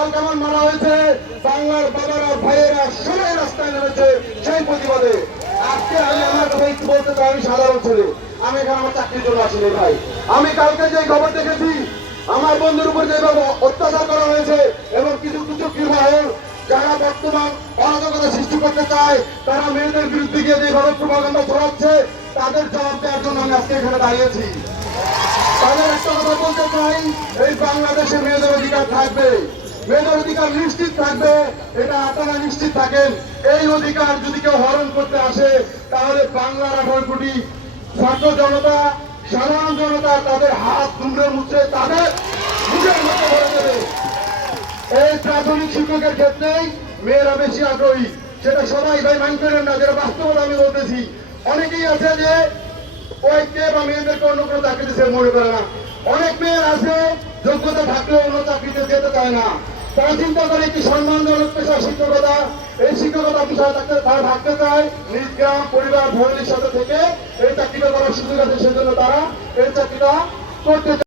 লাল কামান মারা হয়েছে, বাংলার বাবারা ভাইয়েরা সবাই রাস্তায় নেমেছে সেই প্রতিবাদে। আজকে আমি আমার কথা একটু বলতে চাই, আমি সাধারণ ছেলে, আমি এখানে আমার চাকরির জন্য আসিনি ভাই। আমি কালকে যে খবর দেখেছি আমার বন্ধুর উপর যেভাবে অত্যাচার করা হয়েছে এবং কিছু কিছু গৃহহীন যারা বর্তমান অরাজকতা সৃষ্টি করতে চায়, তারা মেয়েদের বিরুদ্ধে গিয়ে যেভাবে প্রোপাগান্ডা ছড়াচ্ছে, তাদের জবাব দেওয়ার জন্য আমি আজকে এখানে দাঁড়িয়েছি। তাদের একটা কথা বলতে চাই, এই বাংলাদেশে মেয়েদের অধিকার থাকবে, মেয়েদের অধিকার নিশ্চিত থাকবে, এটা আপনারা নিশ্চিত থাকেন। এই অধিকার যদি কেউ হরণ করতে আসে, তাহলে বাংলার 18 কোটি ছাত্র জনতা, সাধারণ জনতা তাদের হাত দুমড়ে মুছে তাদের মুখের মধ্যে ভরে দেবে। এই প্রাথমিক শিক্ষকের ক্ষেত্রেই মেয়েরা বেশি আগ্রহী, সেটা সবাই ভাই মাইন্ড করেন না, যেটা বাস্তবতা আমি বলতেছি। অনেকেই আছে যে ওইকে বা মেয়েদেরকে অন্য কোনো চাকরিতে সে মনে করে না। অনেক মেয়ের আছে যোগ্যতা থাকলেও অন্য চাকরিতে যেতে চায় না, তারা চিন্তা করে একটি সম্মানজনক পেশা শিক্ষকতা, এই শিক্ষকতা পেশায় তারা থাকতে চায়, নিজ গ্রাম পরিবার ফ্যামিলির সাথে থেকে এই চাকরিটা করার সুযোগ আছে, সেজন্য তারা এই চাকরিটা করতে চায়।